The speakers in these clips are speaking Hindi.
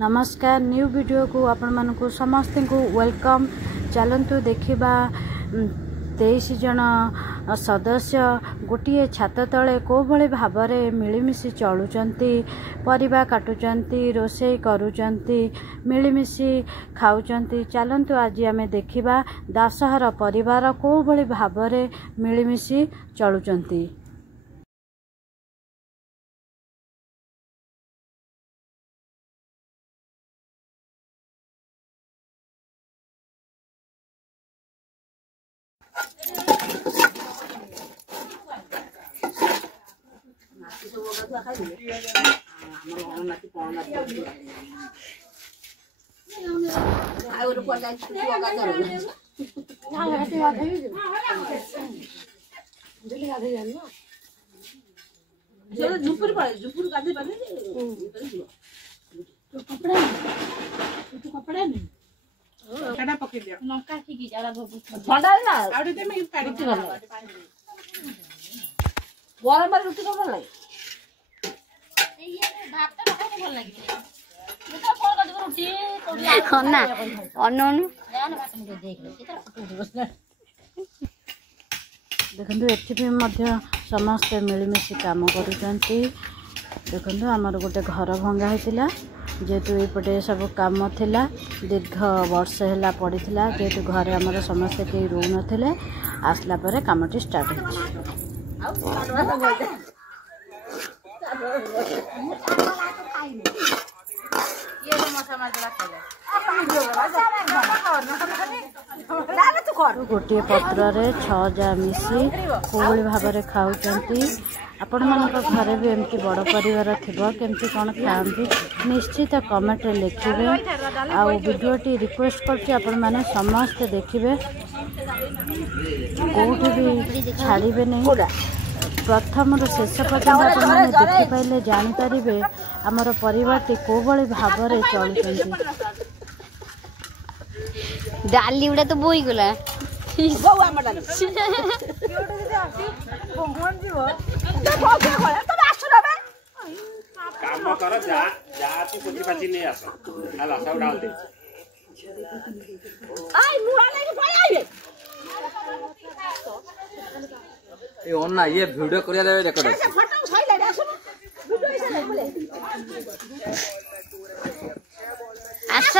नमस्कार न्यू वीडियो को आपण मानक समस्त को वेलकम। चलतु देखा 23 जन सदस्य गोटे छात तले को भली भाव में मिलमिशि चलुचंती, परिबा काटुचंती, रोषे करुचंती, मिलमिशि खाउचंती। चलतु आज आमे देखिबा दासहर परिवार को भली भाव में मिलमिशि चलुचंती। देखो ये समस्त मिलमिशि काम करुँच। देखो आमर गोटे घर भंगा होता जेहेतु ये सब काम थिला, दीर्घ वर्ष है पड़ी जेहेतु घरे आमर समस्ते कहीं रो नथिले, आसला परे कामटी स्टार्ट गोटे पत्र 6 जा मिसी कोई भाव में खाऊंती। आपण मान घरे भी एमती बड़ परिवार थी केमती कौन खाती निश्चित कमेंट लिखे। आ वीडियोटी रिक्वेस्ट कर समस्त देखिए, कौटी भी छाड़े नहीं, प्रथम शेष पर्यटन आप देखिपारे जानीपारे आमर परिवार को भाई भाव में चलुं। डाली उड़ा तो बोई गला काम कर जा जा तू कुछ पाची नहीं आस हला सब डाल दे आई मुहा नहीं पळाइए ए ओन्ना ये वीडियो करिया दे रेकॉर्ड ऐसे फोटो छइला रे आसु वीडियो ऐसे बोले आस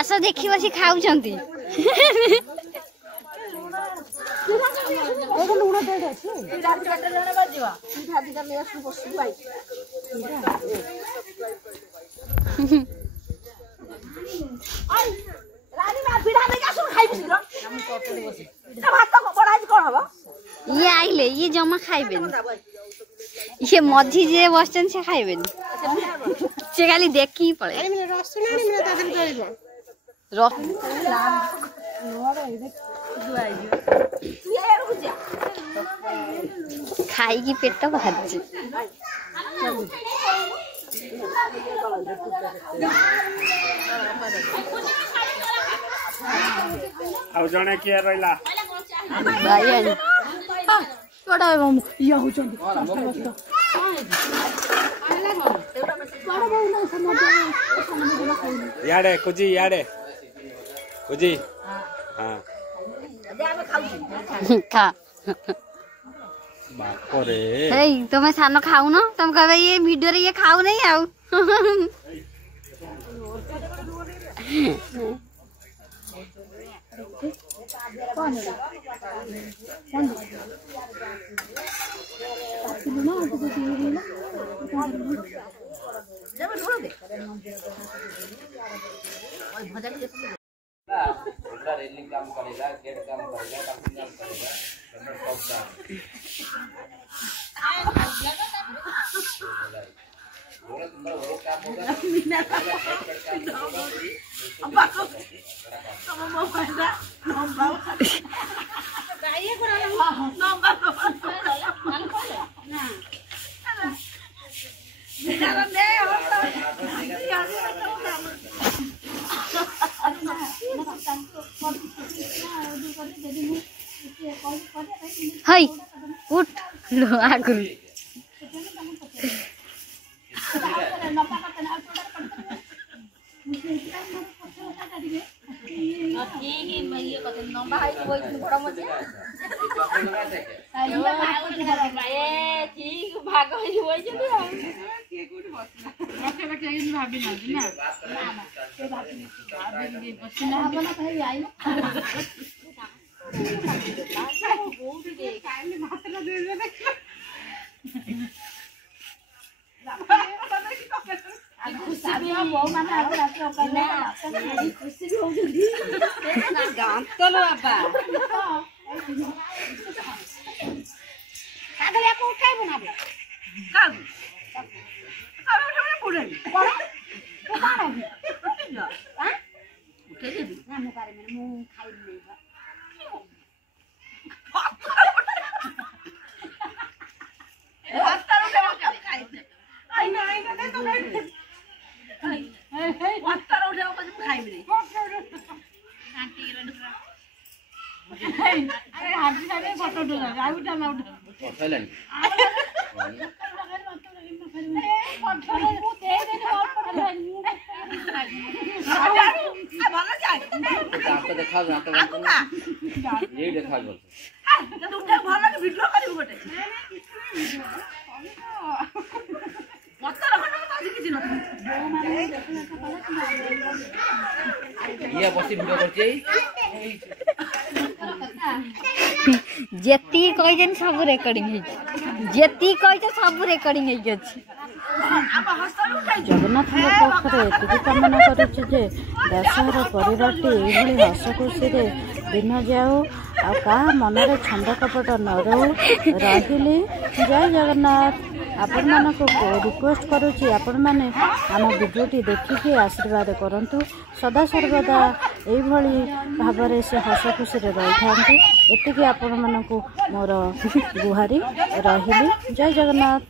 आस देखि बसी खाउचंती। एगो लुणा दे दे छु रात काटे जण बजिवा सीधा दिगा ले आसु बसु भाई आई रानी मा बिड़ा नहीं आसु खाइ बिसी र हम टोटली बसी ए भात को बड़ाई कोन हबो ये आइले ये जमा खाइबेन, ये मझी जे बसचन से खाइबेन, से खाली देखि पळे अरे मिले रसुन आनी मिले तादर जळिबो रस नोरे देख दुआइयो ये रुजा खाई की पेट भरजे। अब जने किया रहिला बायन कोडा ये होचंदी याडे कुजी हां खा बाप रे हे तुम सान खाऊ न, तुम कहबे ये वीडियो रे ये खाऊ नहीं आउ रेलिंग काम करेगा, गेट काम करेगा, कंपनी काम करेगा, वो काम होगा हाय उठ लो आगुरु ଲମ୍ବା ହେଇକି ବଇଛନ୍ତି ବଡ ମଝି ଠିକ ଭାଗ ହେଇକି ବଇଛନ୍ତି ଆଉ जेती कहिजन सब रेकर्डिंग जेती कहिज सब रेकर्डिंग जगन्नाथ पाखे एति कामना करुचे जे दशहरा परिवारटी एभली हस खुशी दिन जाऊ आ मनरे छंद कपट न रहू रही जय जगन्नाथ। आपण मानक रिक्वेस्ट करुच्ची आपण माने आम वीडियोटी देखिकी आशीर्वाद करंतु सदा सर्वदा एभली भावरे से हस खुशी रही था एतिकी आपण मानक मोर गुहारी रही जय जगन्नाथ।